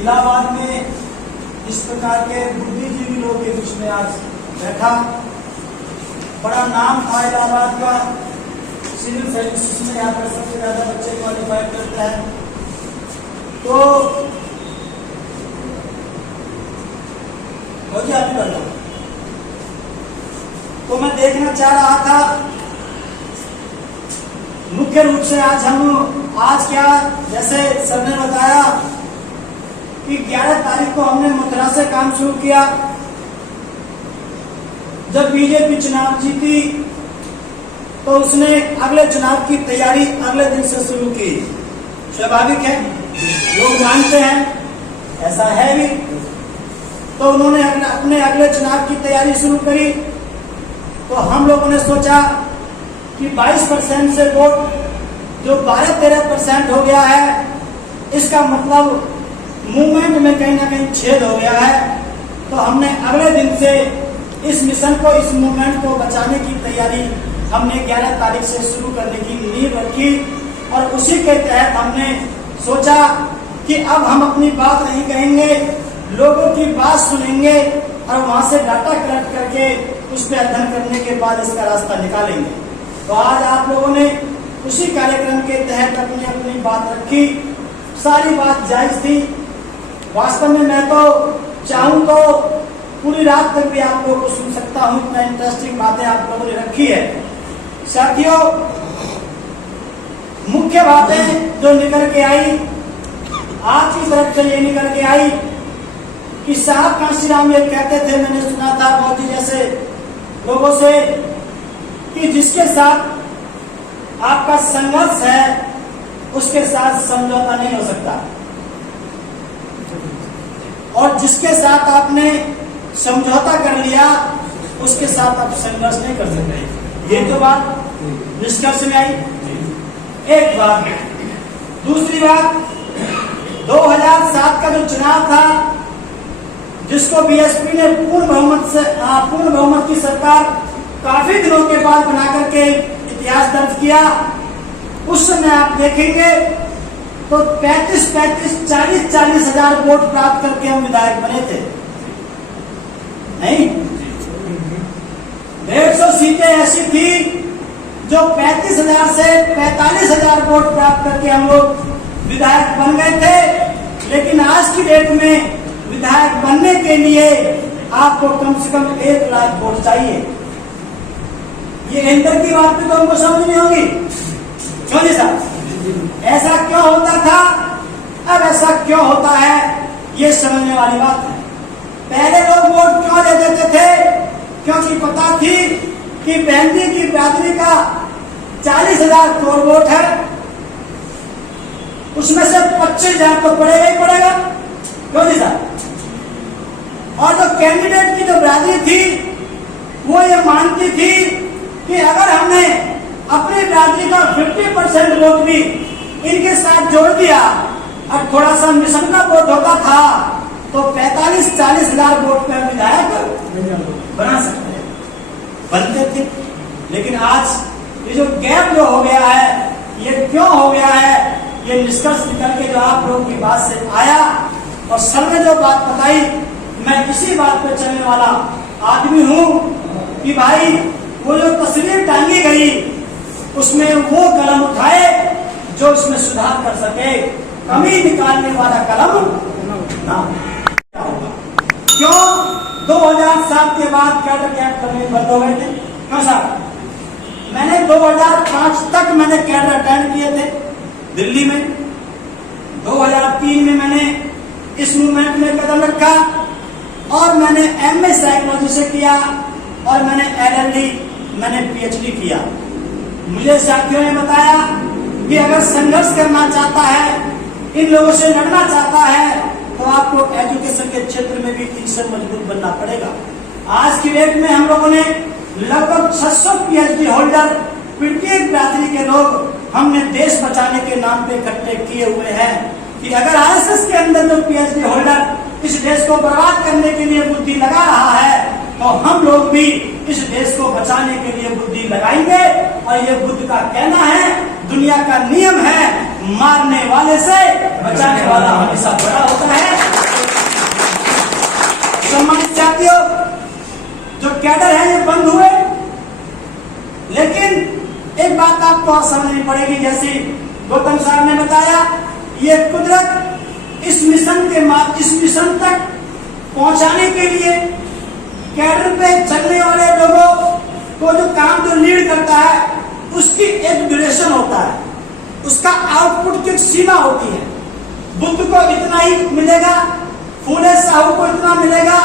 इलाहाबाद में इस प्रकार के बुद्धिजीवी लोग के बीच में आज बैठा। बड़ा नाम था इलाहाबाद का, सिविल सर्विसेज में यहाँ पर सबसे ज्यादा बच्चे क्वालिफाई करते हैं। तो आप कर लो। तो मैं देखना चाह रहा था मुख्य रूप से आज क्या, जैसे सर ने बताया कि 11 तारीख को हमने मथुरा से काम शुरू किया। जब बीजेपी चुनाव जीती तो उसने अगले चुनाव की तैयारी अगले दिन से शुरू की। स्वाभाविक है, लोग मानते हैं, ऐसा है भी। तो उन्होंने अपने अगले चुनाव की तैयारी शुरू करी। तो हम लोगों ने सोचा कि 22% से वोट जो 12-13% हो गया है, इसका मतलब मूवमेंट में कहीं ना कहीं छेद हो गया है। तो हमने अगले दिन से इस मिशन को, इस मूवमेंट को बचाने की तैयारी हमने 11 तारीख से शुरू करने की नींव रखी। और उसी के तहत हमने सोचा कि अब हम अपनी बात नहीं कहेंगे, लोगों की बात सुनेंगे और वहां से डाटा कलेक्ट करके उस पर अध्ययन करने के बाद इसका रास्ता निकालेंगे। तो आज आप लोगों ने उसी कार्यक्रम के तहत अपनी अपनी बात रखी। सारी बात जायज थी। वास्तव में मैं तो चाहूं तो पूरी रात तक भी आप लोगों को सुन सकता हूं, इतना इंटरेस्टिंग बातें आप लोगों ने रखी है। साथियों, मुख्य बातें जो निकल के आई, आपकी तरफ से ये निकल के आई कि साहब कांशीराम ये कहते थे, मैंने सुना था बहुत ही जैसे लोगों से, कि जिसके साथ आपका संघर्ष है उसके साथ समझौता नहीं हो सकता, और जिसके साथ आपने समझौता कर लिया उसके साथ आप संघर्ष नहीं कर सकते। ये तो बात निष्कर्ष में आई। एक बात। दूसरी बात, 2007 का जो चुनाव था, जिसको बीएसपी ने पूर्ण बहुमत की सरकार काफी दिनों के बाद बना करके इतिहास दर्ज किया, उस समय आप देखेंगे तो 40 हजार वोट प्राप्त करके हम विधायक बने थे। नहीं, 150 सीटें ऐसी थी जो 35,000 से 45,000 वोट प्राप्त करके हम लोग विधायक बन गए थे। लेकिन आज की डेट में विधायक बनने के लिए आपको कम से कम 1 लाख वोट चाहिए। ये अंतर की बात भी तो हमको समझनी होगी, क्यों जी साहब? ऐसा क्यों होता था, अब ऐसा क्यों होता है, ये समझने वाली बात है। पहले लोग वोट क्यों दे देते थे? क्योंकि पता थी कि बहनजी की बिरादरी का 40,000 करोड़ वोट है, उसमें से 25,000 तो पड़ेगा ही पड़ेगा, क्यों जी साहब? और जो कैंडिडेट की जो बिरादरी थी वो ये मानती थी कि अगर हमने अपनी बिरादरी का 50% वोट भी इनके साथ जोड़ दिया और थोड़ा सा मिशन का वोट होता था तो 45-40 हजार वोट पे विधायक बना सकते हैं, बनते थे। लेकिन आज ये जो गैप जो हो गया है, ये क्यों हो गया है, ये निष्कर्ष निकल के जो आप लोगों की बात से आया। और सर ने जो बात बताई, मैं इसी बात पे चलने वाला आदमी हूं कि भाई वो जो तस्वीर टांगी गई उसमें वो कलम उठाए जो इसमें सुधार कर सके, कमी निकालने वाला कलम ना होगा। क्यों 2007 के बाद कैडर कैंप करने बंद हो गए थे? क्यों साहब? मैंने 2005 तक मैंने कैडर अटेंड किए थे दिल्ली में। 2003 में मैंने इस मूवमेंट में कदम रखा और मैंने एमए साइकोलॉजी से किया और मैंने एलएलडी, मैंने पीएचडी किया। मुझे साथियों ने बताया कि अगर संघर्ष करना चाहता है, इन लोगों से लड़ना चाहता है, तो आपको एजुकेशन के क्षेत्र में भी तीसरे मजबूत बनना पड़ेगा। आज की डेट में हम लोगों ने लगभग 600 पीएचडी होल्डर, प्रत्येक बिरादरी के लोग हमने देश बचाने के नाम पे इकट्ठे किए हुए हैं कि अगर आरएसएस के अंदर जो पीएचडी होल्डर इस देश को बर्बाद करने के लिए बुद्धि लगा रहा है, तो हम लोग भी इस देश को बचाने के लिए बुद्धि लगाएंगे। और ये बुद्ध का कहना है, दुनिया का नियम है, मारने वाले से बचाने वाला हमेशा बड़ा होता है। सम्मानित साथियों, जो कैडर है ये बंद हुए, लेकिन एक बात आपको और समझनी पड़ेगी, जैसे गौतम साहब ने बताया, ये कुदरत इस मिशन तक पहुंचाने के लिए कैडर पे चलने वाले लोगों को जो काम जो लीड करता है उसकी एक ड्यूरेशन होता है, उसका आउटपुट की सीमा होती है। बुद्ध को इतना ही मिलेगा, फूले साहू को इतना मिलेगा,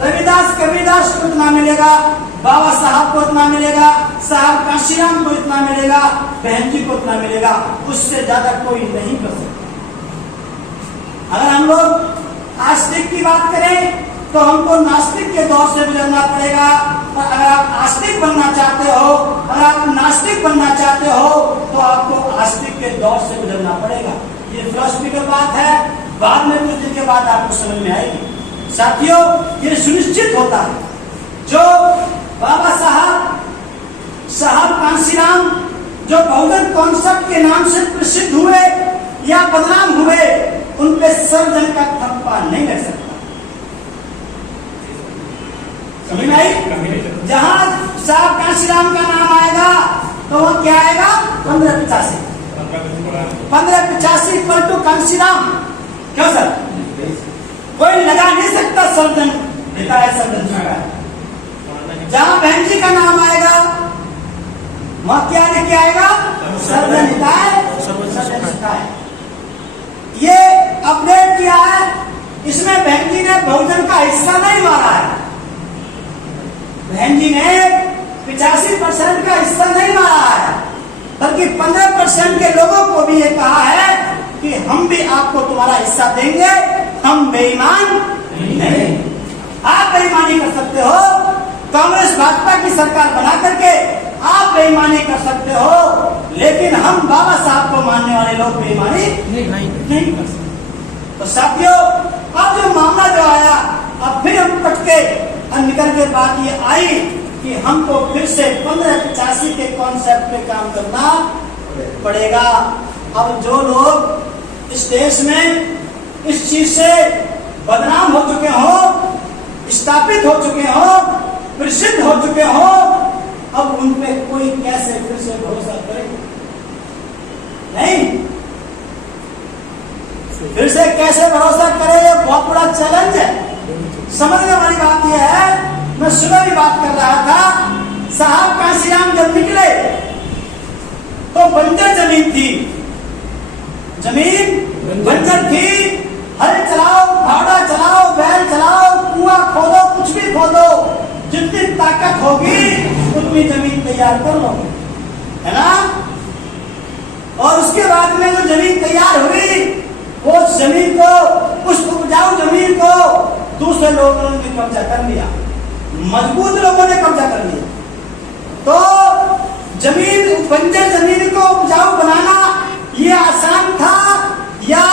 रविदास कबीरदास को इतना मिलेगा, बाबा साहब को इतना मिलेगा, साहब काशीराम को इतना मिलेगा, बहन जी को इतना मिलेगा, उससे ज्यादा कोई नहीं कर सकता। अगर हम लोग आस्तिक की बात करें तो हमको नास्तिक के दौर से गुजरना पड़ेगा, और अगर आप आस्तिक बनना चाहते हो, अगर आप नास्तिक बनना चाहते हो तो आपको आस्तिक के दौर से गुजरना पड़ेगा। ये फिलॉसफिकल बात है, बाद में कुछ दिन के बाद आपको समझ में आएगी। साथियों, ये सुनिश्चित होता है, जो बाबा साहब कांशीराम जो बहुजन कॉन्सेप्ट के नाम से प्रसिद्ध हुए या बदनाम हुए, उन पे सर्वजन का थप्पा नहीं लग सकता। समझ में आई? जहां साहब कांशीराम का नाम आएगा तो वह क्या आएगा? 1585 पलटू कांशीराम। क्यों सर? कोई लगा नहीं सकता सर्वजन पिता है, सर्वजन पिता है। जहां बहन जी का नाम आएगा वह क्या लेके आएगा? सर्वजन पिता है, सर्वजन पिता है। ये अपडेट किया है, इसमें बहन जी ने बहुजन का हिस्सा नहीं मारा है। बहन जी ने 85% का हिस्सा नहीं मारा है, बल्कि 15% के लोगों को भी ये कहा है कि हम भी आपको तुम्हारा हिस्सा देंगे, हम बेईमान नहीं। आप बेईमानी कर सकते हो, कांग्रेस भाजपा की सरकार बना करके आप बेईमानी कर सकते हो, लेकिन हम बाबा साहब को मानने वाले लोग बेईमानी नहीं कर सकते। तो साथियों, अब जो मामला जो आया, अब फिर हम पटके और निकल के बात ये आई कि हमको फिर से 1585 के कॉन्सेप्ट पे काम करना पड़ेगा। अब जो लोग इस देश में इस चीज से बदनाम हो चुके हो, स्थापित हो चुके हो, प्रसिद्ध हो चुके हो, अब उन पे कोई कैसे फिर से भरोसा करेगा? नहीं, फिर से कैसे भरोसा करे, ये बहुत बड़ा चैलेंज है। समझने वाली बात यह है, मैं सुबह भी बात कर रहा था, साहब कांशीराम जब निकले तो बंजर जमीन थी, जमीन बंजर थी। हल चलाओ, फावड़ा चलाओ, बैल चलाओ, कुआं खोदो, कुछ भी खोदो, जितनी ताकत होगी उतनी जमीन तैयार कर लो, है ना। और उसके बाद में जो जमीन तैयार हुई, वो जमीन को, उस उपजाऊ जमीन को दूसरे लोगों ने कब्जा कर लिया, मजबूत लोगों ने कब्जा कर लिया। तो जमीन, बंजर जमीन को उपजाऊ बनाना ये आसान था, या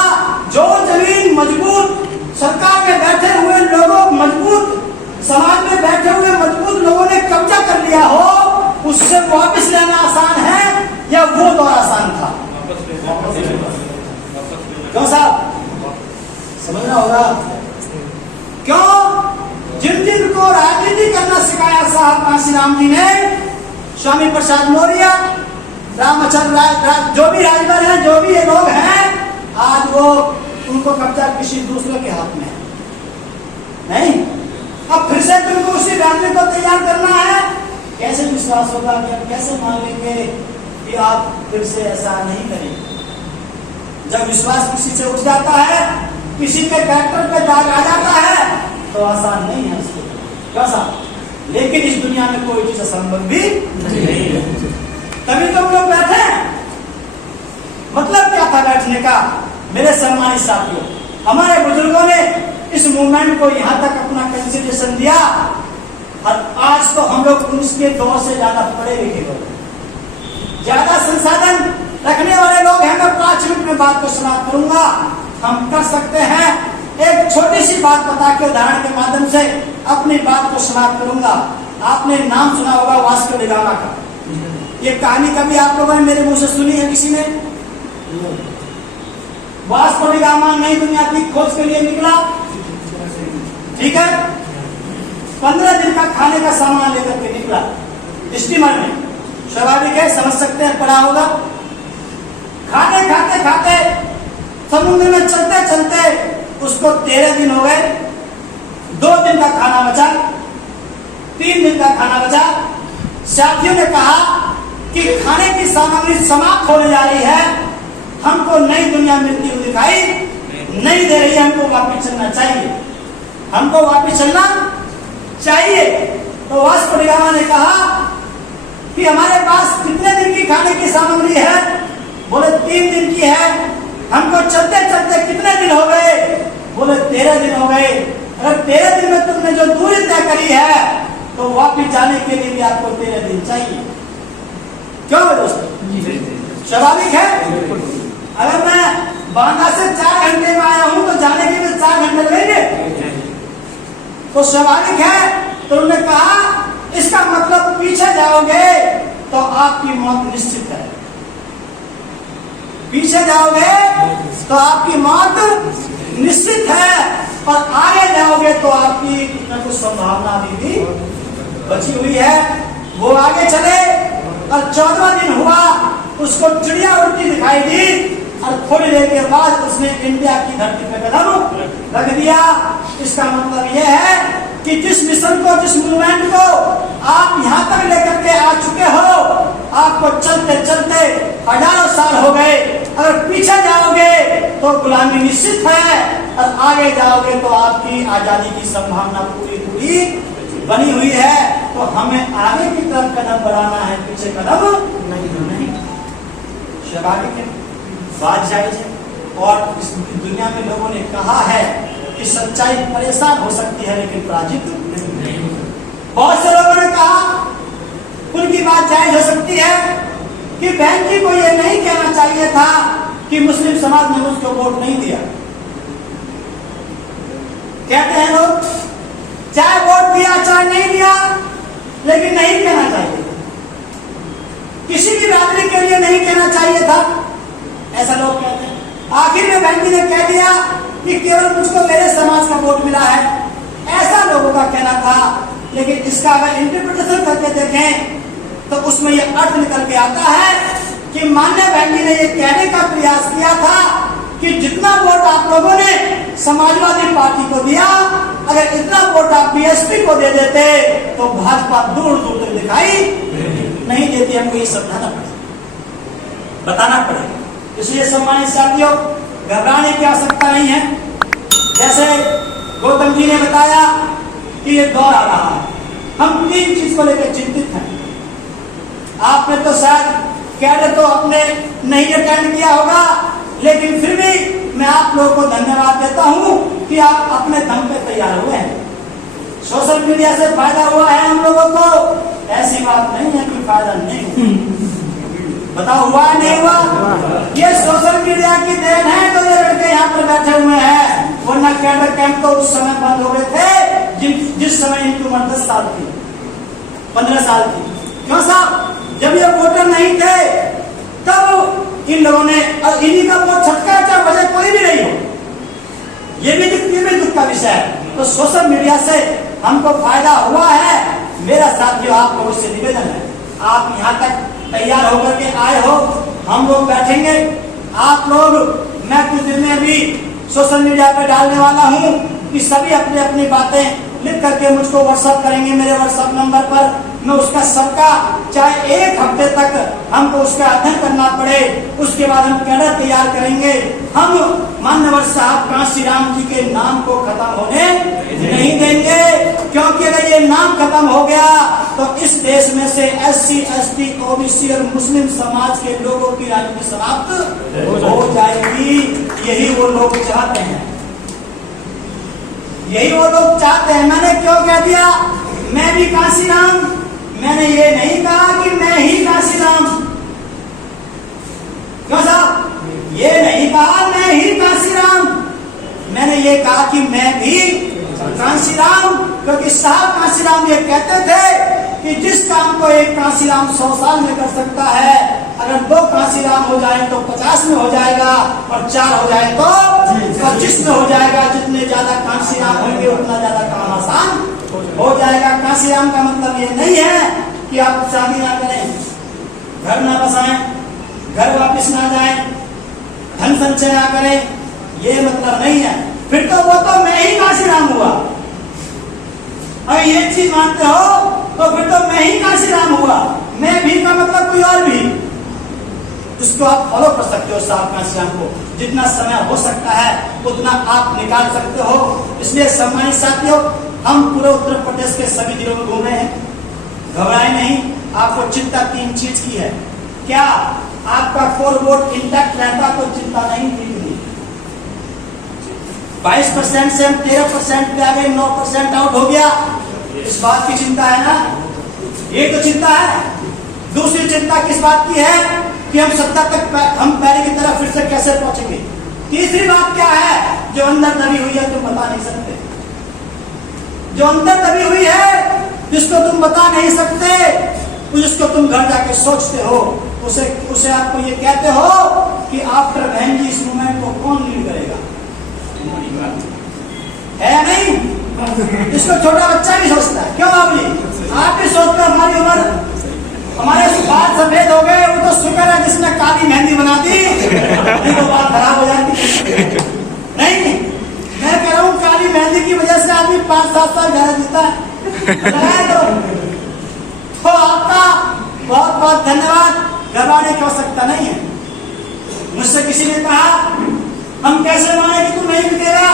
जो जमीन मजबूत सरकार में बैठे हुए लोगों, मजबूत समाज में बैठे हुए मजबूत लोगों ने कब्जा कर लिया हो, उससे वापस लेना आसान है या वो दौर आसान था? क्यों साहब, समझना होगा। क्यों? जिन जिन को राजनीति करना सिखाया साहब कांशीराम जी ने, स्वामी प्रसाद मौर्य, रामचंद्र, जो भी राजभर हैं, जो भी ये लोग हैं, आज वो उनको कब्जा किसी दूसरे के हाथ में है नहीं। अब फिर से तुमको उसी राजनीति को तैयार करना है, कैसे विश्वास होगा कि आप कैसे मान लेंगे कि आप फिर से ऐसा नहीं करेंगे? जब विश्वास किसी से उठ जाता है, किसी के कैरेक्टर पे दाग आ जाता है, तो आसान नहीं है उसको, कैसा। लेकिन इस दुनिया में कोई चीज असंभव भी नहीं है। तभी तो हम लोग बैठे। मतलब क्या था बैठने का? मेरे सम्मानित साथियों, हमारे बुजुर्गों ने इस मूवमेंट को यहाँ तक अपना कंसिडरेशन दिया, और आज तो हम लोग उसके दौर से ज्यादा पढ़े लिखे लोग, ज्यादा संसाधन रखने वाले लोग हैं। मैं 5 मिनट में बात को समाप्त करूंगा। हम कर सकते हैं। एक छोटी सी बात बता के उदाहरण के माध्यम से अपनी बात को समाप्त करूंगा। आपने नाम सुना होगा वास्को डी गामा का। ये कहानी कभी आप लोगों ने मेरे मुंह से सुनी है किसी ने? वास्को डी गामा नई दुनिया की खोज के लिए निकला, ठीक है। 15 दिन का खाने का सामान लेकर के निकला स्टीमर में। स्वाभाविक है, समझ सकते हैं, पड़ा होगा। खाते खाते खाते समुद्र में चलते चलते उसको 13 दिन हो गए। 2 दिन का खाना बचा, 3 दिन का खाना बचा। साथियों ने कहा कि खाने की सामग्री समाप्त होने जा रही है, हमको नई दुनिया मिलती हुई दिखाई नहीं दे रही है, हमको वापस चलना चाहिए, हमको वापस चलना चाहिए। तो वास्को डी गामा ने कहा कि हमारे पास कितने दिन की खाने की सामग्री है? बोले 3 दिन की है। हमको चलते चलते कितने दिन हो गए? बोले 13 दिन हो गए। अगर 13 दिन में तुमने जो दूरी तय करी है तो वापिस जाने के लिए भी आपको 13 दिन चाहिए। क्यों दोस्तों? स्वाभाविक है। अगर मैं बांदा से 4 घंटे में आया हूं तो जाने के लिए 4 घंटे लगेंगे, तो स्वाभाविक है। तो उन्होंने कहा इसका मतलब पीछे जाओगे तो आपकी मौत निश्चित है, पीछे जाओगे तो आपकी मौत निश्चित है, और आगे जाओगे तो आपकी कुछ संभावना भी बची हुई है। वो आगे चले और 14वां दिन हुआ, उसको चिड़िया उड़ती दिखाई दी, और थोड़ी देर के बाद उसने इंडिया की धरती पे कदम रख दिया। इसका मतलब यह है कि जिस मिशन को, जिस मूवमेंट को आप यहाँ तक लेकर के आ चुके हो, आपको चलते चलते हजारों साल हो गए। अगर पीछे जाओगे तो गुलामी निश्चित है, और आगे जाओगे तो आपकी आजादी की संभावना पूरी पूरी बनी हुई है। तो हमें आगे की तरफ कदम बढ़ाना है, पीछे कदम नहीं। स्वाभाविक है, बात जायज है। और इस दुनिया में लोगों ने कहा है कि सच्चाई परेशान हो सकती है लेकिन पराजित नहीं। बहुत से लोगों ने कहा, उनकी बात जायज हो सकती है कि बहन जी को यह नहीं कहना चाहिए था कि मुस्लिम समाज ने उसको वोट नहीं दिया। कहते हैं लोग, चाहे वोट दिया चाहे नहीं दिया, लेकिन नहीं कहना चाहिए, किसी भी बिरादरी के लिए नहीं कहना चाहिए था, ऐसा लोग कहते हैं। आखिर में बहन जी ने कह दिया कि केवल मुझको मेरे समाज का वोट मिला है, ऐसा लोगों का कहना था। लेकिन इसका अगर इंटरप्रिटेशन करके देखें तो उसमें यह अर्थ निकल के आता है कि माननीय बहन जी ने यह कहने का प्रयास किया था कि जितना वोट आप लोगों ने समाजवादी पार्टी को दिया, अगर इतना वोट आप बीएसपी को दे देते तो भाजपा दूर दूर तक दिखाई नहीं देती। हमको ये समझाना पड़ेगा, बताना पड़ेगा। इसलिए सम्मानित साथियों, घबराने की आवश्यकता नहीं है। जैसे गौतम जी ने बताया कि ये दौर आ रहा है, हम 3 चीज को लेकर चिंतित हैं। आपने तो शायद कैडर तो अपने नहीं अटेंड किया होगा, लेकिन फिर भी मैं आप लोगों को धन्यवाद देता हूं कि आप अपने दम पे तैयार हुए हैं। सोशल मीडिया से फायदा हुआ है हम लोगों को, ऐसी बात नहीं है कि फायदा नहीं हुआ। बताओ, हुआ है नहीं हुआ? ये सोशल मीडिया की देन है तो ये लड़के यहाँ पर बैठे हुए हैं, वरना कैडर कैंप तो उस समय बंद हो गए थे जिस समय इनकी उम्र 10 साल थी, 15 साल थी। क्यों साहब? जब ये वोटर नहीं थे तब इन लोगों ने, और इन्हीं का वोट छटका, चाहे वजह कोई भी नहीं हो, ये भी दुख का विषय है। तो सोशल मीडिया से हमको फायदा हुआ है। मेरा साथियों, आप लोगों से निवेदन है, आप यहाँ तक तैयार होकर के आए हो, हम लोग बैठेंगे, आप लोग, मैं कुछ दिन में भी सोशल मीडिया पे डालने वाला हूँ कि सभी अपनी अपनी बातें लिख करके मुझको व्हाट्सएप करेंगे मेरे व्हाट्सएप नंबर पर। मैं उसका सबका, चाहे 1 हफ्ते तक हमको उसका अध्ययन करना पड़े, उसके बाद हम कैडर तैयार करेंगे। हम मान्यवर साहब कांशीराम जी के नाम को खत्म होने नहीं देंगे, क्योंकि अगर ये नाम खत्म हो गया तो इस देश में से SC, ST, OBC और मुस्लिम समाज के लोगों की राजनीति समाप्त हो जाएगी। यही वो लोग चाहते हैं, यही वो लोग चाहते हैं। मैंने क्यों कह दिया मैं भी कांशीराम? मैंने ये नहीं कहा कि मैं ही कांशीराम, क्यों साहब? ये नहीं कहा मैं ही कांशीराम, मैंने ये कहा कि मैं भी कांशीराम, क्योंकि साहब कांशीराम ये कहते थे कि जिस काम को एक कांशीराम 100 साल में कर सकता है, अगर 2 कांशीराम हो जाए तो 50 में हो जाएगा, और 4 हो जाए तो 25 में हो जाएगा। जितने ज्यादा कांशीराम होंगे उतना ज्यादा काम आसान हो जाएगा। कांशीराम का मतलब ये नहीं है कि आप शादी ना करें, घर ना बसाएं, घर वापस ना जाएं, धन संचय ना करें, ये मतलब नहीं है। फिर तो वो तो मैं ही कांशीराम हुआ। अगर ये चीज मानते हो तो फिर तो मैं ही कांशीराम हुआ। मैं भी का मतलब कोई और भी। इसको आप फॉलो कर सकते हो साहब कांशीराम को, जितना समय हो सकता है उतना आप निकाल सकते हो। इसलिए सम्मानित साथियों, हम पूरे उत्तर प्रदेश के सभी जिलों में घूमे हैं। घबराए नहीं, आपको चिंता 3 चीज की है। क्या आपका कोर वोट इंटैक्ट रहता तो चिंता नहीं थी। 22% से हम 13% पे आ गए, 9% आउट हो गया। इस बात की चिंता है ना, ये तो चिंता है। दूसरी चिंता किस बात की है कि हम सत्ता तक हम पहले की तरह फिर से कैसे पहुंचेंगे। तीसरी बात क्या है, जो अंदर दबी हुई है तुम बता नहीं सकते, जो अंदर दबी हुई है जिसको तुम बता नहीं सकते, जिसको तुम घर जाके सोचते हो, उसे आपको ये कहते हो कि आफ्टर बहन जी इस मूवमेंट को कौन लीड करेगा। है नहीं, इसको छोटा बच्चा भी सोचता है। क्यों बाबू जी आप भी सोचते हो हमारी उम्र, हमारे बाल सफेद हो गए, वो तो शुक्र है जिसने काली मेहंदी बना दी, नहीं तो बाल खराब हो जाती। नहीं, मैं कह रहा हूँ काली मेहंदी की वजह से आदमी 5-7 साल ज्यादा जीता है। तो आपका बहुत बहुत धन्यवाद। घबराने की आवश्यकता नहीं है। मुझसे किसी ने कहा हम कैसे माने कि तू नहीं बिकेगा,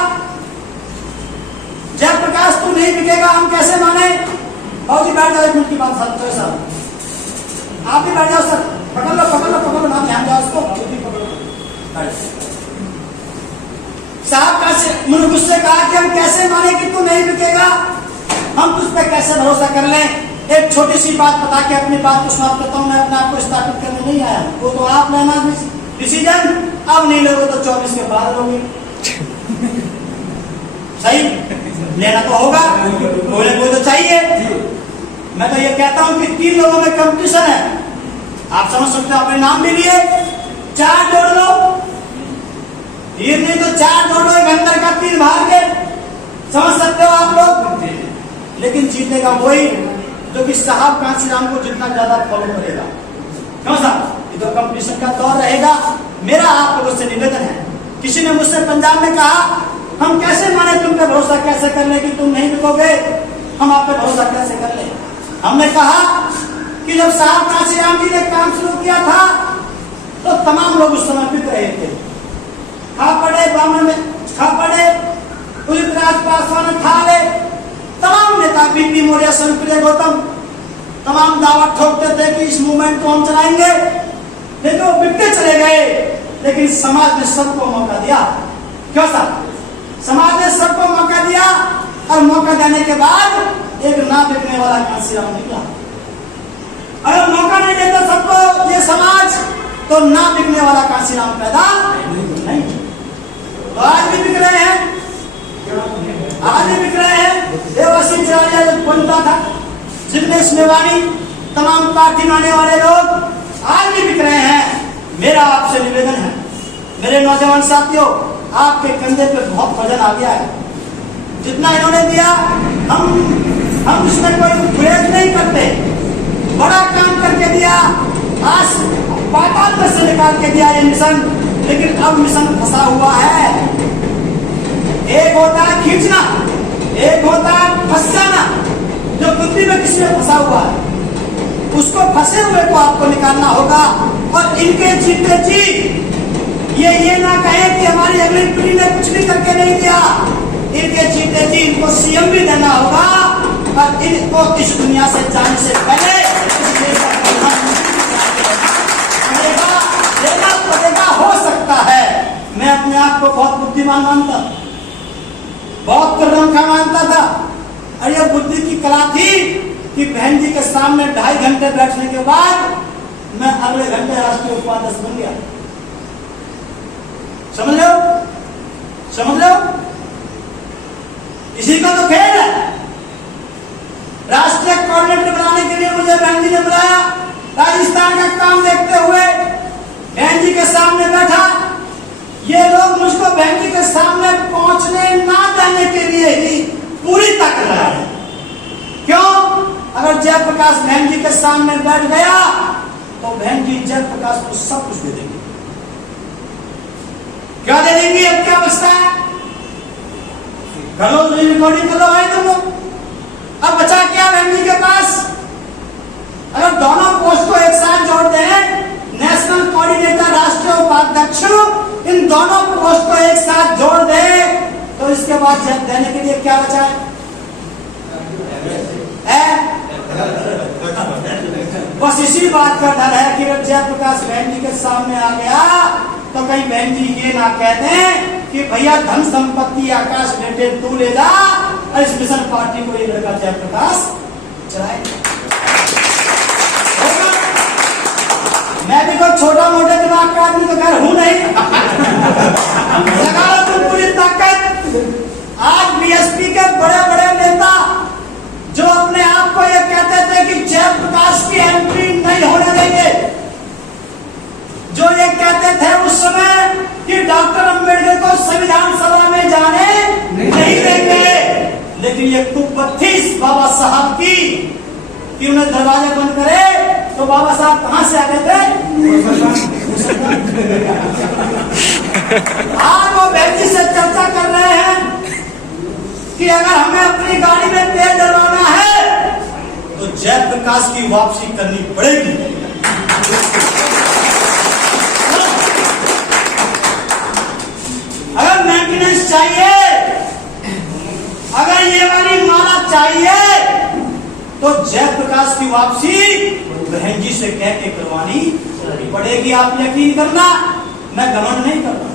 जयप्रकाश तू नहीं बिकेगा, हम कैसे माने। और जी बैठ जाओ, 1 मिनट की बात साहब, आप भी बैठ जाओ सर, पकड़ लो ना, ध्यान जाओ उसको, साहब कैसे मुझसे कहा कि हम कैसे माने कि तू नहीं बिकेगा, हम तुझ पे कैसे भरोसा कर लें। एक छोटी सी बात बता के अपनी बात को समाप्त करता हूं। मैं अपने आप को स्थापित करने नहीं आया, वो तो आप लेना डिसीजन, अब नहीं लोगे तो 24 के बाद लोगे। सही लेना तो होगा, कोई तो चाहिए। मैं तो ये कहता हूं कि 3 लोगों में कंपटीशन है, आप समझ सकते हो। अपने नाम भी लिए 4 जोड़ लो, ये नहीं तो 4 जोड़ लो, एक अंदर का 3 बाहर के, समझ सकते हो आप लोग। लेकिन जीतेगा वही जो कि साहब कांशीराम को जितना ज्यादा फॉलो करेगा। क्यों साहब, ये तो कंपटीशन का दौर रहेगा। मेरा आप लोगों से निवेदन है, किसी ने मुझसे पंजाब में कहा हम कैसे माने तुम पे भरोसा कैसे कर ले कि तुम नहीं बिकोगे, हम आप पे भरोसा कैसे कर ले। हमने कहा कि जब साहब कांशीराम जी ने काम शुरू किया था तो तमाम लोग उस समय बिक रहे थे। खा पड़े बामन में, खा पड़े उदित राज पासवान, थाले तमाम नेता, बीपी मौर्य, प्रिय गौतम, तमाम दावत ठोकते थे कि इस मूवमेंट को हम चलाएंगे, लेकिन वो बिकते चले गए। लेकिन समाज ने सबको मौका दिया। क्यों साहब, समाज ने सबको मौका दिया, और मौका देने के बाद एक ना बिकने वाला कांशीराम निकला। अगर मौका नहीं देता सबको ये समाज, तो ना बिकने वाला कांशीराम पैदा नहीं। तो आज भी बिक रहे हैं, आज भी बिक रहे हैं। देवासी चिरालिया जो बनता था, जिग्नेश मेवानी, तमाम पार्टी में आने वाले लोग आज भी बिक रहे हैं। मेरा आपसे निवेदन है, मेरे नौजवान साथियों, आपके कंधे पे बहुत वजन आ गया है। जितना इन्होंने दिया हम इसमें कोई गुरेज नहीं करते। बड़ा काम करके दिया, आज पाताल में से निकाल के दिया ये मिशन, लेकिन अब मिशन फंसा हुआ है। एक होता है खींचना, एक होता है फंसाना। जो बुद्धि में किसी में फंसा हुआ है, उसको फंसे हुए को आपको निकालना होगा। और इनके जीते जी ये ना कहे कि हमारी अगली पीढ़ी ने कुछ भी करके नहीं दिया। इनके जीते जी इनको सीएम भी देना होगा, और इनको इस दुनिया से जाने से पहले देना पड़ेगा। हो सकता है मैं अपने आप को बहुत बुद्धिमान मानता, बहुत कर्मठा मानता था, और यह बुद्धि की कला थी कि बहन जी के सामने 2.5 घंटे बैठने के बाद मैं अगले घंटे राष्ट्रीय उपाध्यक्ष बन गया। समझ लो, इसी का तो खेल है। राष्ट्रीय कोऑर्डिनेटर बनाने के लिए मुझे बहन जी ने बुलाया। राजस्थान का काम देखते हुए बहन जी के सामने बैठा। ये लोग मुझको बहन जी के सामने पहुंचने ना देने के लिए ही पूरी ताकत लगा रहे। अगर जयप्रकाश बहन जी के सामने बैठ गया तो बहन जी जयप्रकाश को सब कुछ दे देंगे। क्या दे देंगी? अब क्या बचता है? करो रिकॉर्डिंग करो भाई तुम लोग। अब बचा क्या बहन जी के पास? अगर दोनों पोस्ट को एक साथ जोड़ दें, नेशनल कोऑर्डिनेटर, राष्ट्रीय उपाध्यक्ष, इन दोनों पोस्ट को एक साथ जोड़ दें तो इसके बाद देने के लिए क्या बचा है? बस इसी बात का डर है कि अगर जयप्रकाश बहन जी के सामने आ गया तो कहीं बहन जी ये ना कह दें कि भैया धन संपत्ति आकाश बेटे तू ले जा और इस मिशन पार्टी को ये लड़का जयप्रकाश चलाए। मैं भी कोई छोटा मोटा दिमाग का आदमी तो घर हूं नहीं। लगा लो तुम पूरी ताकत। आज बीएसपी के बड़े बड़े नेता जो अपने आप को ये कहते थे कि जयप्रकाश की एंट्री नहीं होने देंगे, जो ये कहते थे उस समय कि डॉक्टर अंबेडकर को संविधान सभा में जाने नहीं देंगे, लेकिन ये कुपत्थी बाबा साहब की कि उन्हें दरवाजा बंद करे तो बाबा साहब कहां से आ गए थे? आज वो व्यक्ति से चर्चा कर रहे हैं कि अगर हमें अपनी गाड़ी में तेल डलवाना है तो जयप्रकाश की वापसी करनी पड़ेगी। अगर मेंटेनेंस चाहिए, अगर ये वाली माला चाहिए तो जयप्रकाश की वापसी बहन जी से कह के करवानी पड़ेगी। आप यकीन करना, मैं घमंड नहीं कर रहा।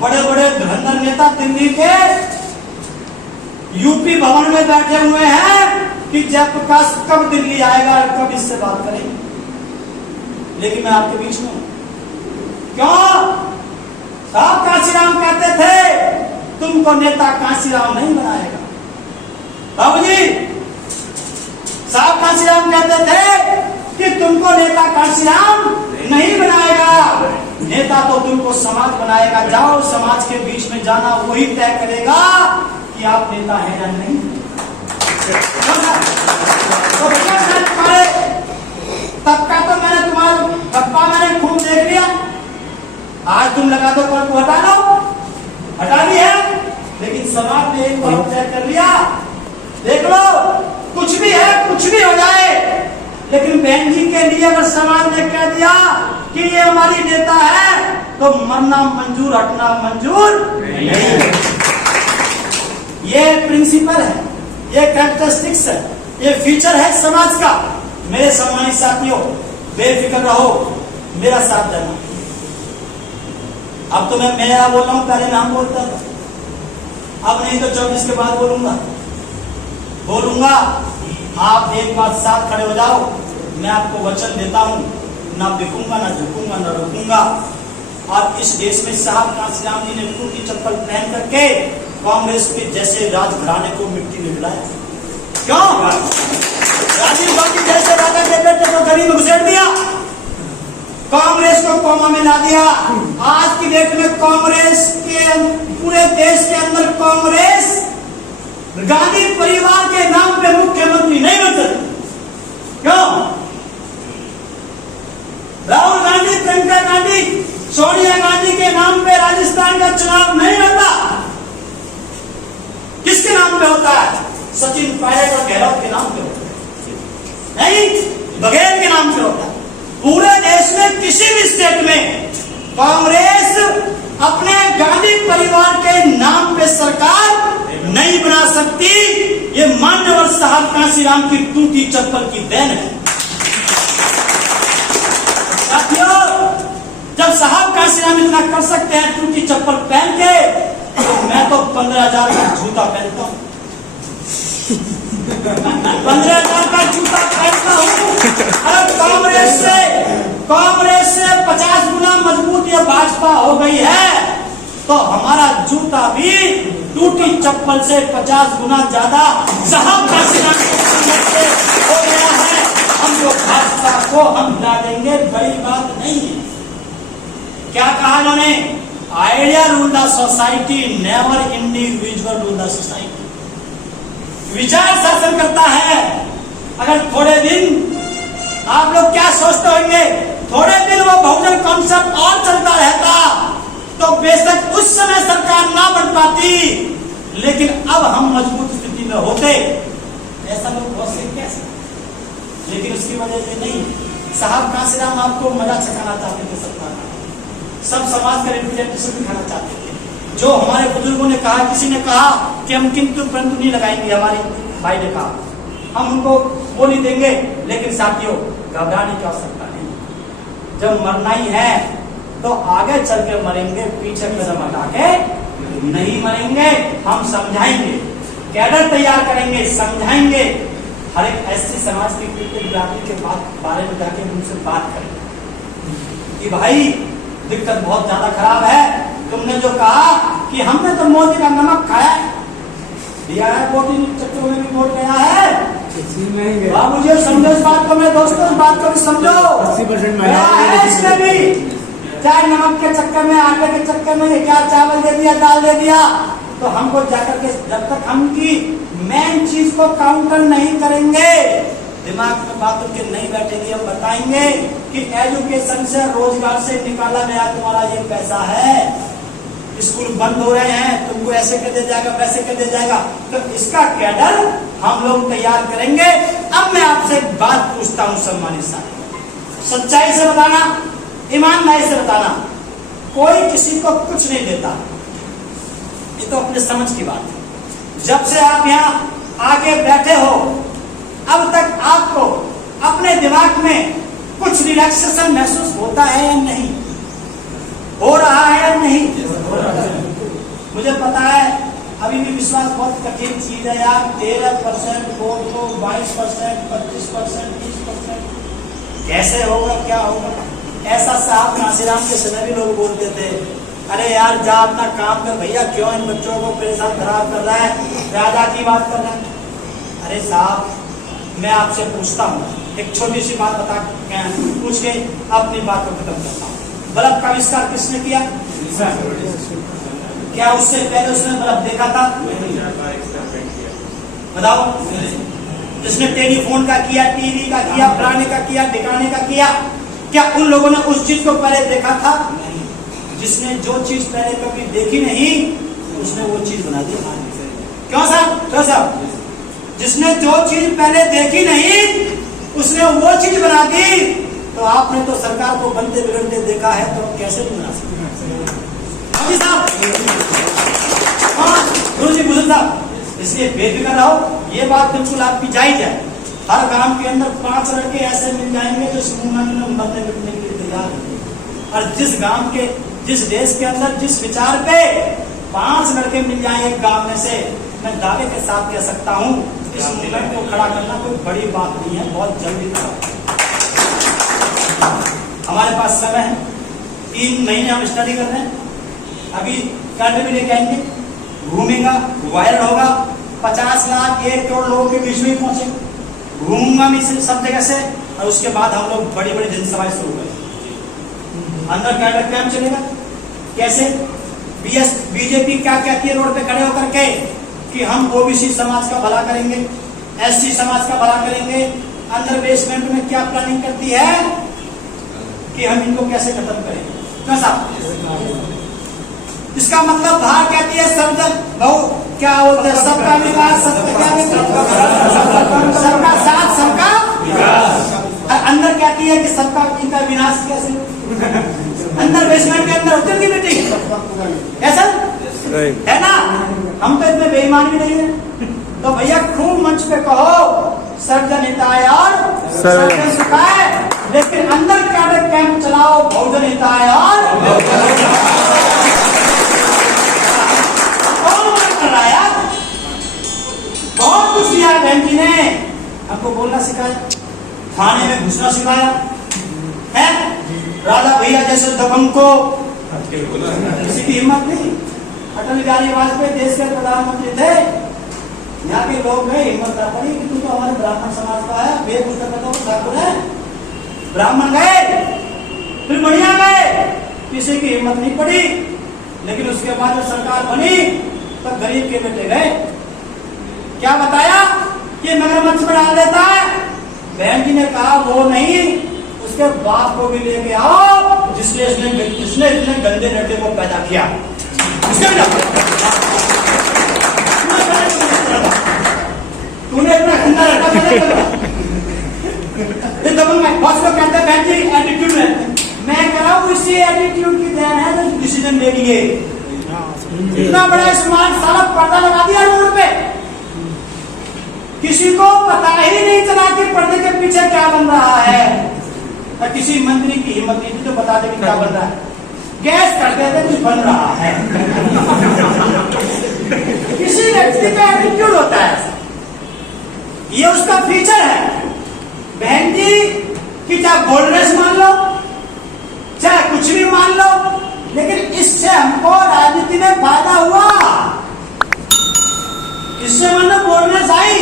बड़े बड़े धुरंधर नेता दिल्ली के यूपी भवन में बैठे हुए हैं कि जयप्रकाश कब दिल्ली आएगा और कब इससे बात करेंगे, लेकिन मैं आपके बीच में हूं। क्यों? साहब कांशीराम कहते थे तुमको नेता कांशीराम नहीं बनाएगा। बाबूजी साहब कांशीराम कहते थे कि तुमको नेता कांशीराम नहीं बनाएगा, नेता तो तुमको समाज बनाएगा। जाओ समाज के बीच में जाना वही तय करेगा कि आप नेता हैं या नहीं। तो तब का तो मैंने तुम्हारा गप्पा मैंने खूब देख लिया। आज तुम लगा दो कल को हटा लो, हटा ली है, लेकिन समाज ने एक बार तय कर लिया। देख लो कुछ भी है, कुछ भी हो जाए, लेकिन बहन जी के लिए अगर समाज ने कह दिया कि ये हमारी नेता है तो मरना मंजूर, हटना मंजूर नहीं। ये प्रिंसिपल है, ये कैरेक्टरिस्टिक्स है, ये फीचर है समाज का। मेरे सम्मानित साथियों, बेफिक्र रहो, मेरा साथ देना। अब तो मैं मेरा बोल रहा हूं, पहले नाम बोलता था, अब नहीं तो 24 के बाद बोलूंगा। आप एक बार साथ खड़े हो जाओ, मैं आपको वचन देता हूं, ना बिकूंगा, ना झुकूंगा, ना रुकूंगा। और इस देश में साहब कांशीराम जी ने टूटी चप्पल पहन करके कांग्रेस के जैसे राजघराने को मिट्टी में मिलाया। क्यों? राजीव गांधी जैसे राजा के बेटे को गली में घुसेड़ दिया, कांग्रेस को कोमा में ला दिया। आज की डेट में कांग्रेस के पूरे देश के अंदर कांग्रेस गांधी परिवार के नाम पे मुख्यमंत्री नहीं बन सकती। क्यों? राहुल गांधी, प्रियंका गांधी, सोनिया गांधी के नाम पे राजस्थान का चुनाव नहीं होता। किसके नाम पे होता है? सचिन पायलट और गहलोत के नाम पे होता है, नहीं, बघेल के नाम पे होता है। पूरे देश में किसी भी स्टेट में कांग्रेस अपने गांधी परिवार के नाम पे सरकार नहीं बना सकती। ये मान्यवर साहब कांशीराम की टूटी चप्पल की देन है। साथियों, जब साहब कांशीराम इतना कर सकते हैं टूटी चप्पल पहन के, तो मैं तो 15,000 का जूता पहनता हूं। 15,000 का जूता पहनता हूं। अरे कांग्रेस से 50 गुना मजबूत ये भाजपा हो गई है, तो हमारा जूता भी टूटी चप्पल से 50 गुना ज्यादा साहब कांशीराम से हो गया है। हम जो भाजपा को हम हिला देंगे, बड़ी बात नहीं है। क्या कहा उन्होंने? Idea rule the society, never individual rule the society. विचार शासन करता है, अगर थोड़े दिन आप लोग क्या सोचते होंगे, थोड़े दिन वो बहुजन कॉन्सेप्ट और चलता रहता तो बेशक उस समय सरकार ना बन पाती, लेकिन अब हम मजबूत स्थिति में होते। ऐसा लोग बहुत से कैसे, लेकिन उसकी वजह से नहीं। साहब कांसीराम आपको मजा चखाना चाहते थे सरकार का, सब समाज का रिप्रेजेंटेशन दिखाना चाहते थे। जो हमारे बुजुर्गों ने कहा, किसी ने कहा कि हम किंतु परंतु नहीं लगाएंगे, हमारे भाई ने कहा हम उनको वो नहीं देंगे, लेकिन साथियों घबराने की आवश्यकता नहीं। जब मरना ही है तो आगे चल के मरेंगे, पीछे कदम हटा के नहीं मरेंगे। हम समझाएंगे, कैडर तैयार करेंगे, समझाएंगे। हर एक ऐसी समाज की बिरादरी के बारे में जाके उनसे बात करें कि भाई दिक्कत बहुत ज्यादा खराब है। तुमने जो कहा कि हमने तो मोदी का नमक खाया दिया है, वोटिंग चक्कर में भी वोट गया है। मुझे समझो इस बात को, मेरे दोस्तों इस बात को भी समझो। 80% है इसमें भी, चाहे नमक के चक्कर में, आटे के चक्कर में, क्या चावल दे दिया, दाल दे दिया, तो हमको जाकर के जब तक हम की मेन चीज को काउंटर नहीं करेंगे, दिमाग में बात उनके नहीं बैठेगी। हम बताएंगे कि एजुकेशन से, रोजगार से निकाला गया तुम्हारा ये पैसा है, स्कूल बंद हो रहे हैं, तुमको ऐसे कर दिया जाएगा, वैसे कर दिया जाएगा, तो इसका कैडर हम लोग तैयार करेंगे। अब मैं आपसे एक बात पूछता हूं सम्मानित साहब, सच्चाई से बताना, ईमानदारी से बताना, कोई किसी को कुछ नहीं देता, ये तो अपने समझ की बात है। जब से आप यहाँ आके बैठे हो अब तक आपको अपने दिमाग में कुछ रिलैक्सेशन महसूस होता है या नहीं, हो रहा है या नहीं? मुझे पता है अभी भी विश्वास बहुत कठिन चीज है यार। 13% वोट को 22%, 25%, 30%, कैसे होगा, क्या होगा? ऐसा साहब कांसीराम के समय भी लोग बोलते थे, अरे यार जा अपना काम कर भैया, क्यों इन बच्चों को परेशान खराब कर रहा है, राजा की बात कर रहा है। अरे साहब मैं आपसे पूछता हूँ, एक छोटी सी बात बता पूछ के अपनी बात को खत्म करता हूँ। बल्ब का आविष्कार किसने किया? क्या उससे पहले उसने बल्ब देखा था? बताओ। जिसने टेलीफोन का किया, टीवी का किया, फलाने का किया, ठिकाने का किया, क्या उन लोगों ने उस चीज को पहले देखा था? जिसने जो चीज पहले कभी देखी नहीं उसने वो चीज बना दी। क्यों साहब? क्यों साहब? जिसने जो चीज पहले देखी नहीं उसने वो चीज बना दी। तो आपने तो सरकार को बनते बिगड़ते देखा है, तो कैसे नहीं बना सकते? साहब गुरु जी, बुजुर्ग साहब, इसलिए बेफिक्र रहो, ये बात बिल्कुल आपकी जायज है। हर गांव के अंदर 5 लड़के ऐसे मिल जाएंगे जो समूह में बनते बिगड़ने के लिए तैयार हैं। और जिस गांव के, जिस देश के अंदर जिस विचार पे 5 लड़के मिल जाए एक गांव में से, मैं दावे के साथ कह सकता हूँ इस मूवमेंट को खड़ा करना कोई बड़ी बात नहीं है, बहुत जल्दी था। हमारे पास समय है, 3 महीने हम स्टडी कर रहे हैं। अभी कर्ज भी लेके आएंगे, घूमेगा, वायरल होगा, 50 लाख 1 करोड़ लोगों के बीच में पहुंचे, घूमूंगा मैं सब जगह से, और उसके बाद हम लोग बड़ी बड़ी जनसभाएं शुरू करें। अंदर कैडर कैंप चलेगा। कैसे? बीजेपी क्या कहती है रोड पे खड़े होकर के कि हम ओबीसी समाज का भला करेंगे, एससी समाज का भला करेंगे। अंदर बेसमेंट में क्या प्लानिंग करती है कि हम इनको कैसे खत्म करेंगे। कैसा? इसका मतलब बाहर कहती है सब बहु क्या बोलते हैं, सबका विकास, सबका साथ, सबका विकास। अंदर कहती है कि सबका इनका विनाश कैसे? अंदर बेसमेंट के अंदर होती है मीटिंग, ऐसा है ना? हम तो इतने बेईमान भी नहीं है। तो भैया खूब मंच पे कहो सर्वजन हिताय और सर्वजन सुखाय, लेकिन अंदर कैडर कैंप चलाओ बहुजन हिताय और कौन कर रहा है? बहुत कुछ दिया बहन जी ने हमको, बोलना सिखाया, थाने में घुसना सिखाया है। राजा भैया जैसे दबंग को किसी की हिम्मत नहीं। अटल बिहारी वाजपेयी देश के प्रधानमंत्री थे, यहाँ के लोग गए, हिम्मत कर पड़ी कि तू तो हमारे ब्राह्मण समाज का है, बेगूसराय ठाकुर है, ब्राह्मण गए, फिर बढ़िया गए, किसी की हिम्मत नहीं पड़ी। लेकिन उसके बाद जब सरकार बनी तो गरीब के बेटे गए, क्या बताया? ये मगरमच्छ में डाल देता है, बहन जी ने कहा वो नहीं, उसके बाप को भी लेके आओ जिसने इतने गंदे लड़के को पैदा किया, उसके भी तूने इतना गंदा लड़का पैदा किया। कहते हैं बहन जी एटीट्यूड में, मैं कह रहा हूँ इसी एटीट्यूड की देन है तो डिसीजन ले लिए। इतना बड़ा स्मार्ट सारा पर्दा लगा दिया रोड पे, किसी को पता ही नहीं चला कि पर्दे के पीछे क्या बन रहा है। किसी मंत्री की हिम्मत नहीं थी तो बता दे कि क्या बन रहा है, गैस कर देते कुछ बन रहा है। किसी व्यक्ति का एटीट्यूड होता है, ये उसका फीचर है। बहन जी कि चाहे बोल्डनेस मान लो, चाहे कुछ भी मान लो, लेकिन इससे हमको राजनीति में फायदा हुआ, इससे मतलब बोल्डनेस आई,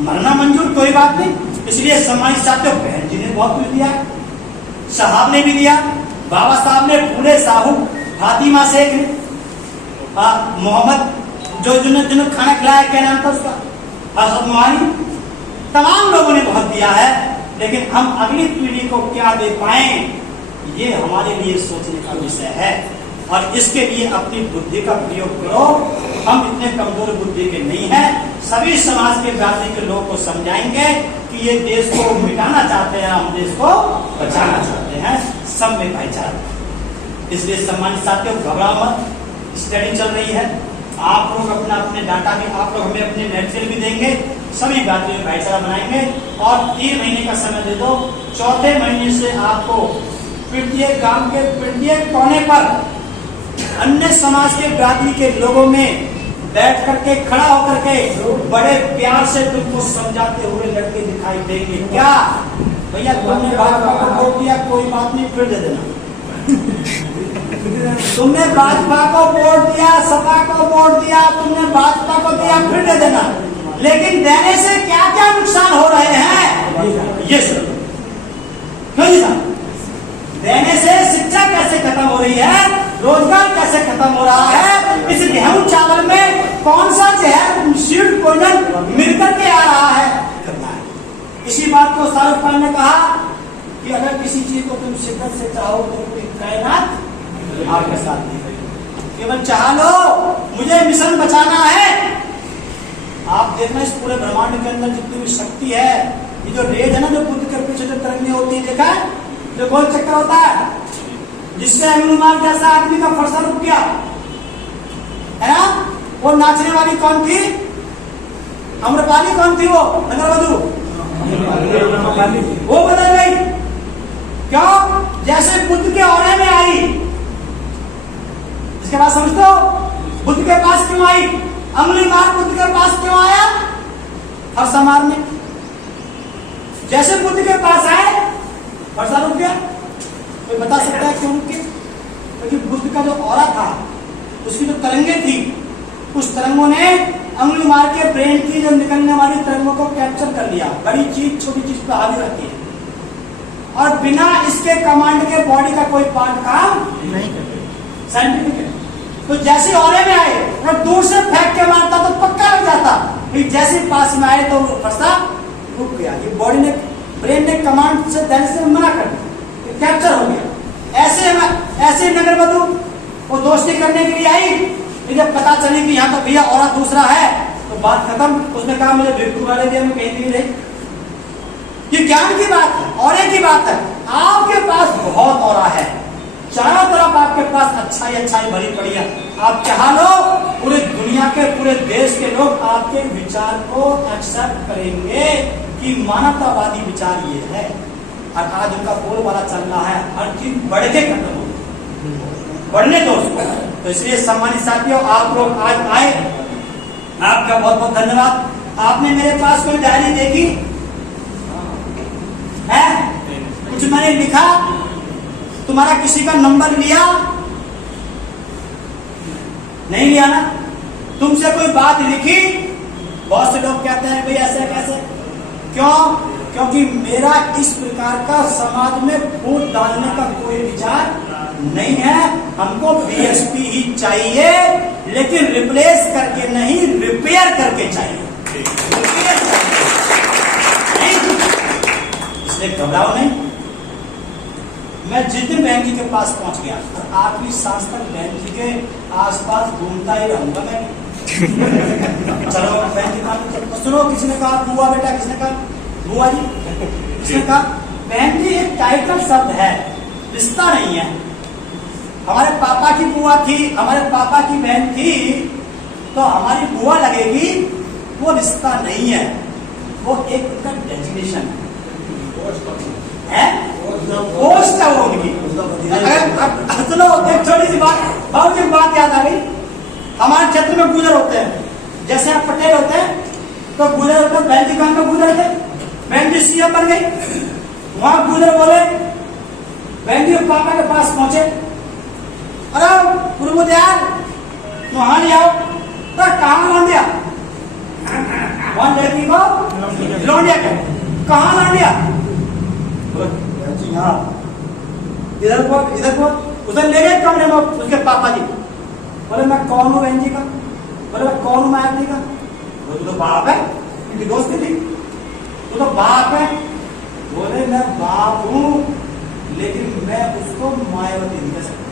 मरना मंजूर कोई बात नहीं। इसलिए सम्मानित साथियों, बहन जी ने बहुत कुछ दिया, साहब ने भी दिया, बाबा साहब ने, पूरे साहू, फातिमा शेख ने, मोहम्मद जो जिन्होंने खाना खिलाया, क्या नाम था उसका, हसन मोहानी, तमाम लोगों ने बहुत दिया है। लेकिन हम अगली पीढ़ी को क्या दे पाए, ये हमारे लिए सोचने का विषय है। और इसके लिए अपनी बुद्धि का प्रयोग करो। हम इतने कमजोर बुद्धि के नहीं हैं। सभी समाज के बिरादरी के लोगों को समझाएंगे कि ये देश को मिटाना चाहते हैं, हम देश को बचाना चाहते हैं, सब में भाईचारा। इसलिए सम्मानित साथियों, घबराओ मत, स्टडी चल रही है, आप लोग अपना अपने डाटा भी, आप लोग हमें अपने मैटेरियल भी देंगे, सभी बिरादरी में भाईचारा बनाएंगे। और 3 महीने का समय दे दो, चौथे महीने से आपको प्रत्येक गांव के प्रत्येक कोने पर अन्य समाज के बिरादरी के लोगों में बैठ करके, खड़ा होकर के बड़े प्यार से तुमको समझाते हुए लड़के दिखाई देंगे। क्या भैया तुमने भाजपा को वोट दिया, कोई बात नहीं, फिर दे देना। तुमने भाजपा को वोट दिया, सपा को वोट दिया, तुमने भाजपा को दिया, फिर दे देना। लेकिन देने से क्या क्या नुकसान हो रहे हैं ये सब क्यों जी साहब? देने से शिक्षा कैसे खत्म हो रही है, रोजगार कैसे खत्म हो रहा है, इस गेहूं चावल में कौन सा जहर, सीड पॉइजन मिलकर के आ रहा है, करना है। इसी बात को शाहरुख खान ने कहा कि अगर किसी चीज को तुम शिद्दत से चाहो तो पूरी कायनात आपके साथ नहीं, केवल चाह लो, मुझे मिशन बचाना है। आप देखना इस पूरे ब्रह्मांड के अंदर जितनी भी शक्ति है, ये जो रेज है ना, जो बुद्ध के पीछे जो तरंगें होती है, देखा है, जो गोल चक्कर होता है, जिससे अनुमान जैसा आदमी का फरसा रुक गया है ना। वो नाचने वाली कौन थी, अम्रपाली कौन थी, वो नगरवधु, वो बदल गई। क्यों? जैसे बुद्ध के औरे में आई, इसके बाद समझते हो बुद्ध के पास क्यों आई, अंगुली मार बुद्ध के पास क्यों आया, फरसा मारने। जैसे बुद्ध के पास आए, फरसा रुक गया। कोई बता सकता है क्यों रुक गया? क्योंकि बुद्ध का जो औरा था, उसकी जो तरंगें थी, उस तरंगों ने अंगुली मार के ब्रेन की जो निकलने वाली तरंगों को कैप्चर कर लिया। बड़ी चीज छोटी चीज पर हावी रहती है, और बिना इसके कमांड के बॉडी का कोई पार्ट काम नहीं करते, साइंटिफिक है। तो जैसे औरे में आए, और दूर से फेंक के मारता तो पक्का लग जाता, फिर जैसे पास में आए तो फंसा, रुक गया। ये बॉडी ने, ब्रेन ने कमांड से देने से मना कर दिया, कैप्चर हो गया। ऐसे नगरवधु वो दोस्ती करने के लिए आई, जब पता चली कि यहाँ तो भैया औरत दूसरा है, तो बात खत्म। उसने कहा मुझे भिक्षु वाले दिया, मैं कहीं नहीं रही। ये ज्ञान की बात है, औरे की बात है। आपके पास बहुत औरा है, चारों तरफ आपके पास अच्छाई भरी पड़ी है। आप चाह लो, पूरी दुनिया के, पूरे देश के लोग आपके विचार को एक्सेप्ट करेंगे कि मानवतावादी विचार ये है। और आज उनका बोलबाला चल रहा है, हर चीज बढ़ के खत्म हो, बढ़ने दो उसको। तो इसलिए सम्मानित साथियों, आप लोग आज आए, आपका बहुत बहुत धन्यवाद। आपने मेरे पास कोई डायरी देखी है? कुछ मैंने लिखा, तुम्हारा किसी का नंबर लिया? नहीं लिया ना। तुमसे कोई बात लिखी? बहुत से लोग कहते हैं भाई ऐसे कैसे, क्यों? क्योंकि मेरा इस प्रकार का समाज में फूट डालने का कोई विचार नहीं है। हमको बीएसपी ही चाहिए, लेकिन रिप्लेस करके नहीं, रिपेयर करके चाहिए। इसलिए घबराओ नहीं। मैं जिस दिन बहन जी के पास पहुंच गया और आखिरी सांस तक बहन जी के आसपास घूमता ही रहूंगा मैं। चलो बहन जी का सुनो, किसी ने कहा बुआ बेटा, किसी ने कहा बुआ जी, किसी ने कहा बहन जी। एक टाइटल शब्द है, रिश्ता नहीं है। हमारे पापा की बुआ थी, हमारे पापा की बहन थी, तो हमारी बुआ लगेगी, वो रिश्ता नहीं है, वो एक उनका डेजिग्नेशन है, पोस्ट है वो उनकी। चलो एक छोटी सी बात, बहुत सी बात याद आ गई। हमारे क्षेत्र में गुजर होते हैं, जैसे आप पटेल होते हैं तो गुजर होते हैं, बहन जी कहाँ पे गुजर थे, बहन जी सीएम बन गई। वहां गुजर बोले, बहन जी पापा के पास पहुंचे, अरे गुरुदयाल वहां ले आओ, तो कहाँ लौंडिया, वहां लड़की को लौंडिया कहाँ लौंडिया, इधर को उधर ले गए कमरे में उसके पापा जी। बोले मैं कौन हूँ बहन जी का, बोले मैं कौन हूँ मायावती का, बोले तो बाप है, उनकी दोस्ती थी, तो बाप है। बोले मैं बाप हूँ, लेकिन मैं उसको मायावती नहीं कह सकता,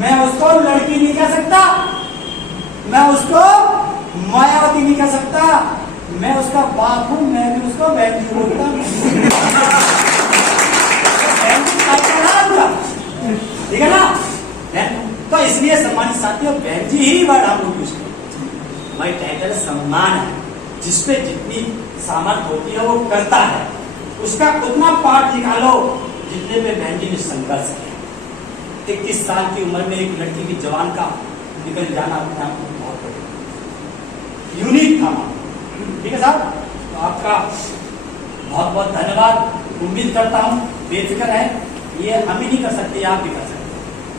मैं उसको लड़की नहीं कह सकता, मैं उसको मायावती नहीं कह सकता, मैं उसका बाप हूं, मैं भी उसको बहन जी बोलता। ठीक है ना। तो इसलिए सम्मानित साथियों, बहन जी ही वर्ड हम लोग यूज करते हैं। हमारी टाइटल सम्मान है, जिसपे जितनी सामर्थ्य होती है वो करता है, उसका उतना पाठ निकालो जितने पे बहन जी ने संघर्ष किया। 21 साल की उम्र में एक लड़की की जवान का निकल जाना अपने आप में बहुत यूनिक था। ठीक है साहब, तो आपका बहुत बहुत धन्यवाद। उम्मीद करता हूँ बेफिक्र है, ये हम ही नहीं कर सकते, आप भी कर सकते।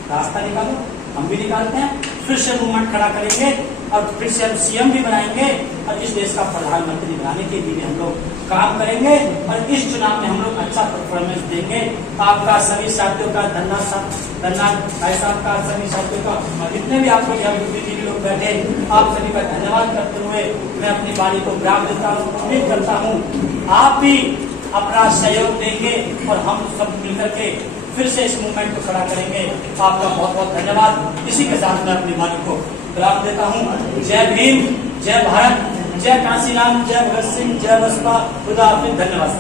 रास्ता निकालो, हम भी निकालते हैं, फिर से मूवमेंट खड़ा करेंगे और फिर से हम सीएम भी बनाएंगे और इस देश का प्रधानमंत्री बनाने के लिए हम लोग काम करेंगे और इस चुनाव में हम लोग अच्छा परफॉर्मेंस देंगे। आपका सभी साथियों का धन्यवाद भाई साहब का, सभी साथियों का, और जितने भी आप लोग यहाँ बुद्धिजीवी लोग बैठे, आप सभी का धन्यवाद करते हुए मैं अपनी वाणी को विराम देता हूँ। उम्मीद करता हूँ आप भी अपना सहयोग देंगे और हम सब मिलकर के फिर से इस मूवमेंट को खड़ा करेंगे। आपका बहुत बहुत धन्यवाद। इसी के साथ मैं अपनी वाणी को विराम देता हूँ। जय भीम, जय भारत, जय काशीराम, जय भगत सिंह, जय बसपा, खुदा हाफिज, धन्यवाद।